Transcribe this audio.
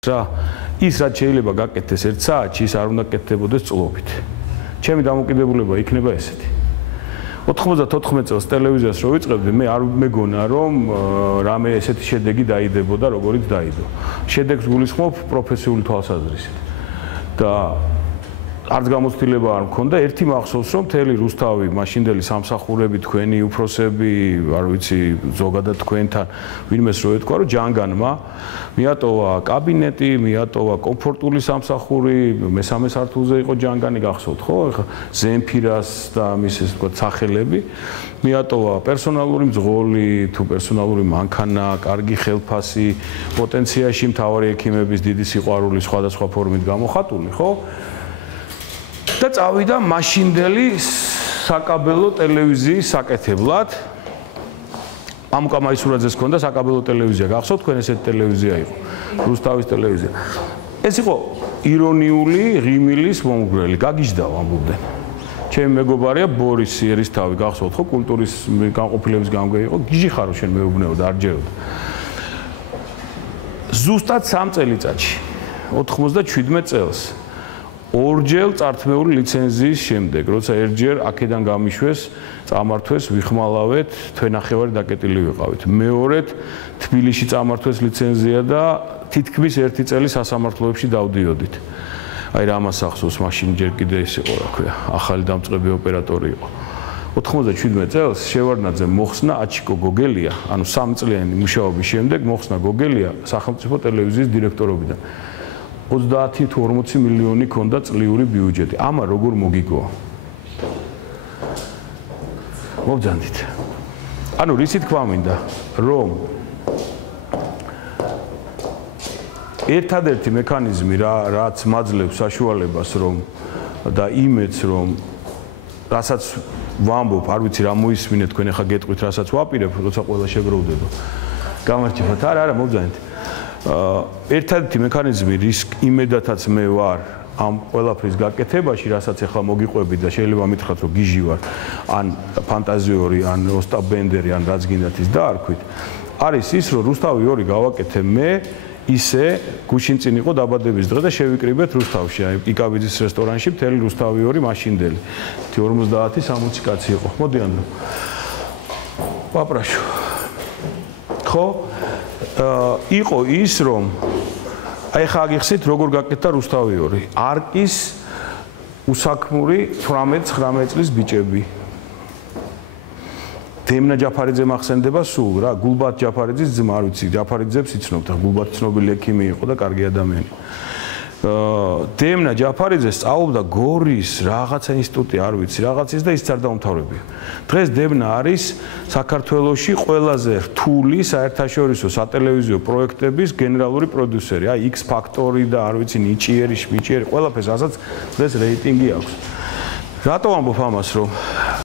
რა ის რაც შეიძლება გაკეთდეს 1 საათში ის არ უნდა გაკეთდებოდეს წლობით. ჩემი დამოკიდებულება იქნება ესეთი. 94 წელს ტელევიზიას რო ვიწყებდი, მე არ მეგონა რომ რამე ესეთი შედეგი დაიდებოდა, როგორიც დაიდო. შედეგს გულისხმობ პროფესიული თვალსაზრისით. და არც გამოცდილება არ მქონდა, ერთი მახსოვს რომ მთელი რუსთავი, მაშინდელი სამსახურები, თქვენი უფროსები, არ ვიცი, ზოგადად თქვენთან ვინმეს რო ეთქვა, რომ ჯანგანმა მიატოვა კაბინეტი, მიატოვა კომფორტული სამსახური, მესამე სართულზე იყო ჯანგანი, გახსოვთ ხო? ეხლა ზემფირას და მის ეს თქვა სახელები, მიატოვა პერსონალური მძღოლი, თუ პერსონალური მანქანა, კარგი ხელფასი, პოტენციაში მთავარი ექიმების დიდი სიყვარული სხვადასხვა ფორმით გამოხატული, ხო? და წავიდა მაშინდელი საკაბელო ტელევიზიის საკეთებლად. მამუკა მაისურაძეს ჰქონდა საკაბელო ტელევიზია. გახსოვთ თქვენ ესეთი ტელევიზია იყო? რუსთავის ტელევიზია. ეს იყო ირონიული ღიმილის მომგვრელი, გაგიჟდაო ამბობდნენ. ჩემი მეგობარია ბორის ერისთავი, გახსოვთ ხო, კულტურის განყოფილების გამგე იყო. გიჟი ხარო შენ მეუბნეოდა, არ ჯეროდა. ზუსტად 3 წელიწადში, 97 წელს ორჯერ წართმეული ლიცენზიის შემდეგ, როცა ერთჯერ აქედან გამიშვეს, წამართვეს, ვიხმალავეთ, თვენახევარი დაკეტილი ვიყავით. მეორედ თბილისში წამართვეს ლიცენზია და თითქმის 1 წელი სასამართლოებში დავდიოდით. აი რამას ახსოვს, მაშინ ჯერ კიდე ის იყო, რა ქვია, ახალი დამწყები ოპერატორი იყო. 97 წელს შევარდნაძემ მოხსნა აჩიკო გოგელია, ანუ 3 წლიანი მუშაობის შემდეგ მოხსნა გოგელია სახელმწიფო ტელევიზიის დირექტორობიდან. 30 თუ 40 მილიონი ქონდა წლიური ბიუჯეტი. ამა როგორ მოგიგოა? მობძანდით. ანუ რისი თქვა მინდა, რომ ერთადერთი მექანიზმი რაც მაძლევს საშუალებას რომ და იმედს რომ რასაც ვამბობ, არ ვიცი რა მოისმინეთ თქვენ ახლა გეტყვით რასაც ვაპირებ, როცა ყველა შებროვდება. გამარჯობათ, არა, მობძანდით. ერთადერთი მექანიზმი რის იმედათაც მე ვარ ამ ყველაფრის გაკეთებაში, რასაც ახლა მოგიყვებით და შეიძლება მითხრათ რომ გიჟი ვარ, ან ფანტაზიური, ან ოსტატ ბენდერი, ან რაც გინდათ ის დაარქვით, არის ის რომ რუსთავი 2 გავაკეთე მე, ისე გუშინ წინ იყო დაბადების დღე და შევიკრიბეთ რუსთავში, აი იკაბიძის რესტორანში მთელი რუსთავი 2 მაშინდელი. 50-60 კაცი იყო. მოდი ანუ ვაპრაშო. ხო? იყო ის რომ აი ხა გიხსით როგორ გაკეთდა რუსთავი 2. არკის უსაქმური 18-19 წლის ბიჭები. დემნა ჯაფარიძე მახსენდება სულ რა, გულბათ ჯაფარიძის ძმა, არ ვიცი, ჯაფარიძეებს იცნობთ, გულბათ ცნობილი ექიმი იყო და კარგი ადამიანი. დემნა ჯაფარიძე სწავლობდა გორის რაღაცა ინსტიტუტი, არ ვიცი, რაღაცის და ის არ დაუმთავრებია. დღეს დემნა არის საქართველოში ყველაზე რთული საერთაშორისო სატელევიზიო პროექტების გენერალური პროდიუსერი, აი X Factor-ი და არ ვიცი, ნიჭიერი, შპიჭიერი, ყველაფერს, რასაც დღეს რეიტინგი აქვს. რატო ამბობ ამას, რომ